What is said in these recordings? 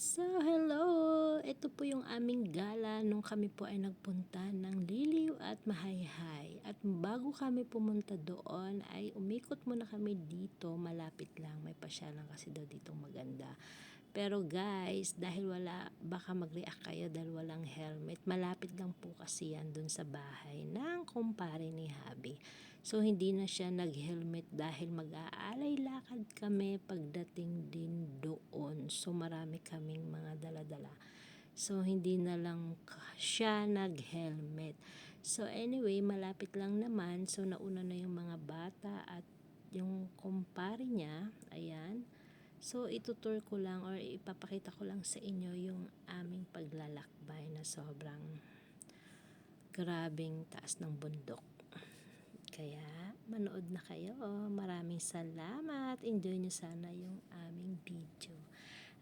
So, hello! Ito po yung aming gala nung kami po ay nagpunta ng Liliw at Mahayhay. At bago kami pumunta doon ay umikot muna kami dito, malapit lang. May pasyalan kasi daw ditong maganda. Pero guys, dahil baka mag-react kayo dahil walang helmet, malapit lang po kasi yan dun sa bahay ng kumpare ni Habi. So, hindi na siya nag-helmet dahil mag-aalay lakad kami pagdating din doon. So, marami kaming mga dala-dala. So, hindi na lang siya nag-helmet. So, anyway, malapit lang naman. So, nauna na yung mga bata at yung kumpare niya. Ayan. So, itutur ko lang or ipapakita ko lang sa inyo yung aming paglalakbay na sobrang grabing taas ng bundok. Kaya, manood na kayo. Maraming salamat. Enjoy nyo sana yung aming video.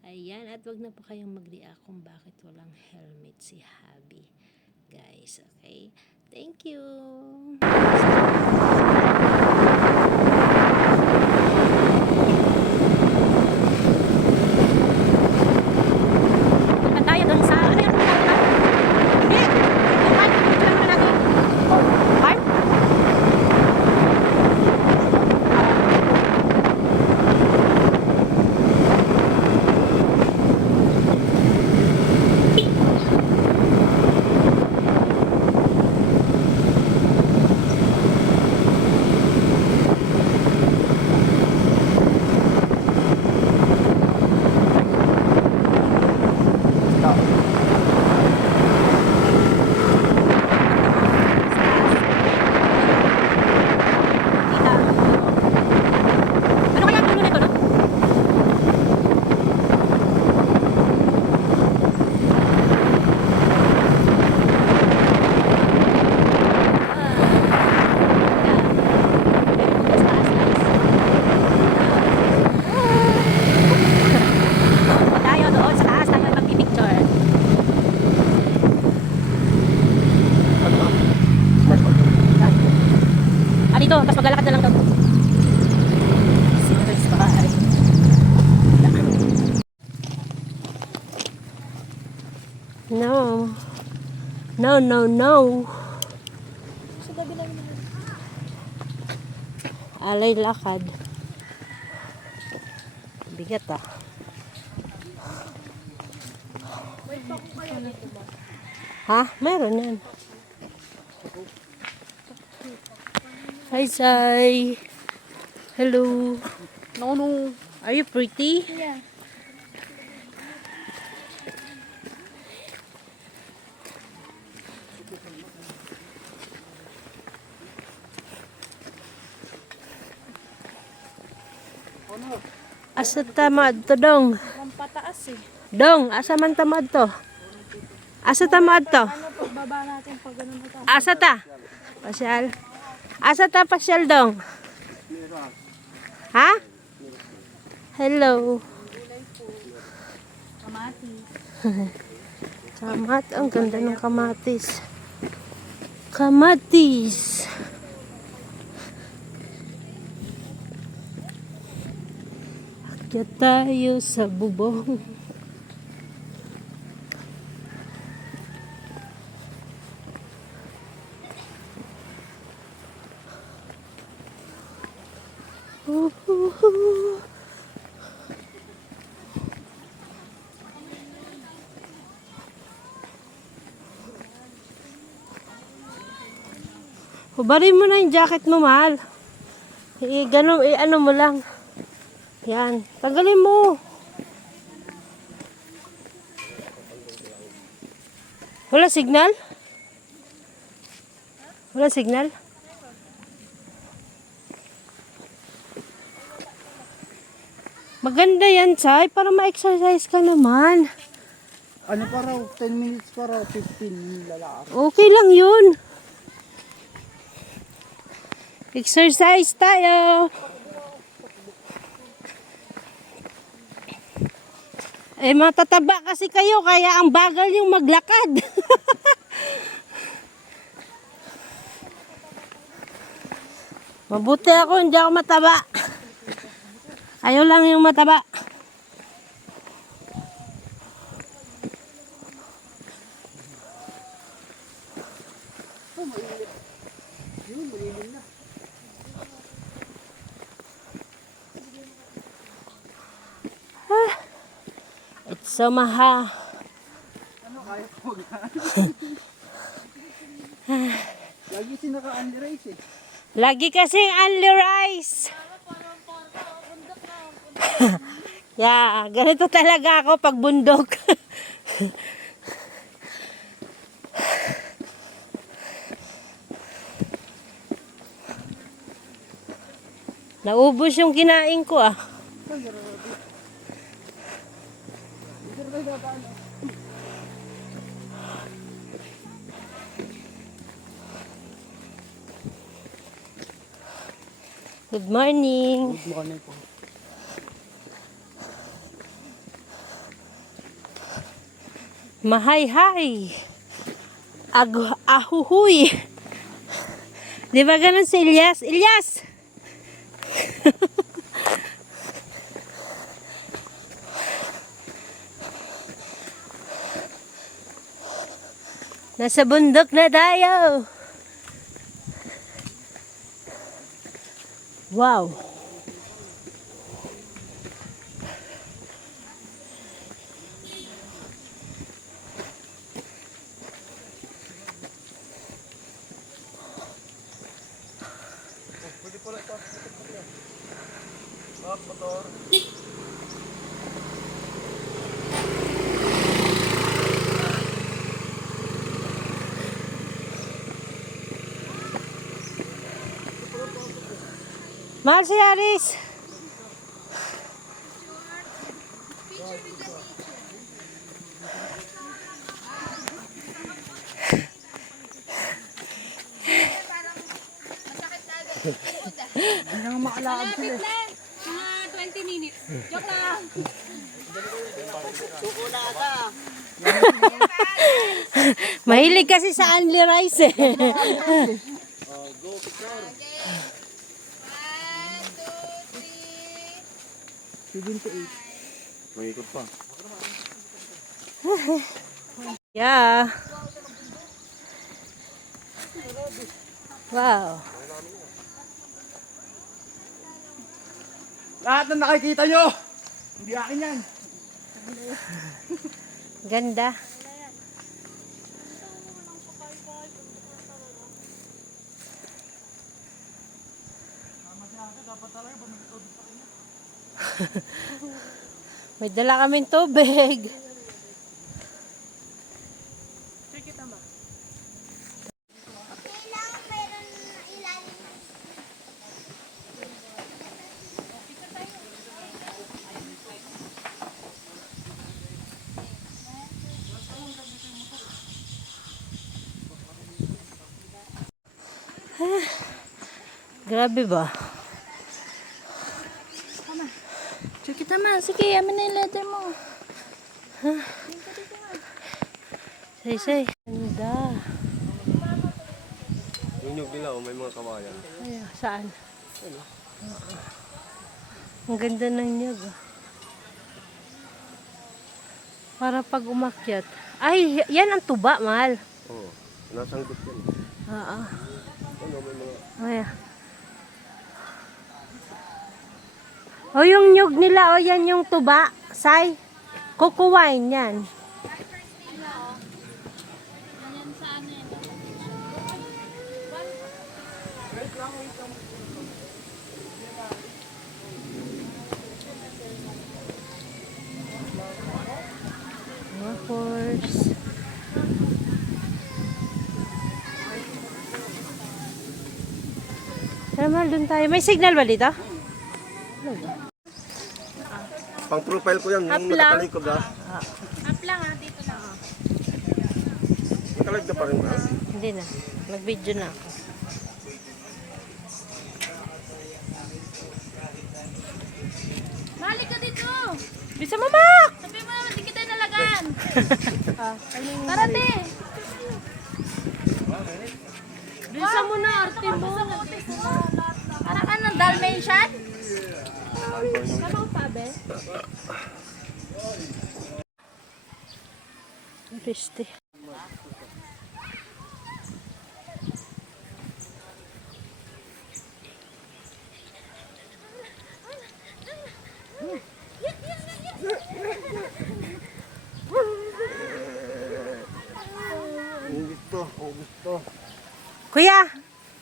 Ayan, at wag na po kayong mag-react kung bakit walang helmet si Habi. Guys, okay? Thank you! Dito, tapos maglalakad na lang daw. No. No, no, no. Alay lakad. Bigat ah. Ha? Meron yan. Hi, Sai. Hello. No. Are you pretty? Yeah. Asa tamad to, Dong? Pampataas eh. Dong, asa man tamad to? Asa tamad to? Ano pagbaba natin pag ganun ito? Asa ta? Pasyal. Asa ta pasyal, Dong? Ha? Hello. Kamatis. Ang ganda ng kamatis. Kamatis. Akyat tayo sa bubong. Hubarin mo na yung jacket mo, mahal. Ano mo lang. Yan. Tanggalin mo. Wala signal? Wala signal? Maganda yan, Sai. Para ma-exercise ka naman. Ano pa raw? 10 minutes pa raw, 15 lalakad. Okay lang yun. Exercise tayo. Eh, matataba kasi kayo, kaya ang bagal yung maglakad. Mabuti ako, hindi ako mataba. Ayaw lang yung mataba. It's so maha. Ano kaya ko Lagi sinaka-unrace eh. Lagi kasing only rice. Yeah, ganito talaga ako pag bundok. Naubos yung kinain ko ah. Good morning. Good morning po. Mahay-hay. Ahuhuy. Di ba ganun si Ilyas? Ilyas! Nasa bundok na tayo. Wow. Mahal si Aris. Hindi naman makalakad sila eh. Mga 20 minutes. Joke lang. Mahilig kasi sa only rice eh. 7 to 8. Mangikot pa. Yeah. Wow. Lahat na nakikita nyo! Hindi akin yan. Ganda. May dala kaming tubig. Grabe ba? Joke kita ma. Sige, amin na yung letter mo. Say. Ganda. Yung nyug nila, may mga kawayan. Ay, saan? Ang ganda ng nyug. Para pag umakyat. Ay, yan ang tuba, mahal. Oo. Nasanggot yan. Oo. Ano, may mga... Ay. O yung nyug nila, o yan yung tuba. Say, kukuwain yan. Of course. Tara mahal, dun tayo. May signal ba dito? Pang profile ko yan, yung Up lang. nakatalikod ha. Up lang ha, dito lang. Nakalag ka pa rin ha. Hindi na. Nag-video na ako. Mali ka dito. Bisa mo, Mak! Sabi mo naman, di kita nalagan. Tara, te. Bisa mo na, arte mo. Para ka ng Dalmatian? Kamang pabe? Piste. to. August to. Kuya,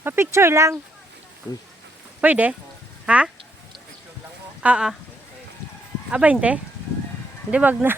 pa-picture lang. Pwede? Ha? Oo. Aba, hindi. Hindi, wag na.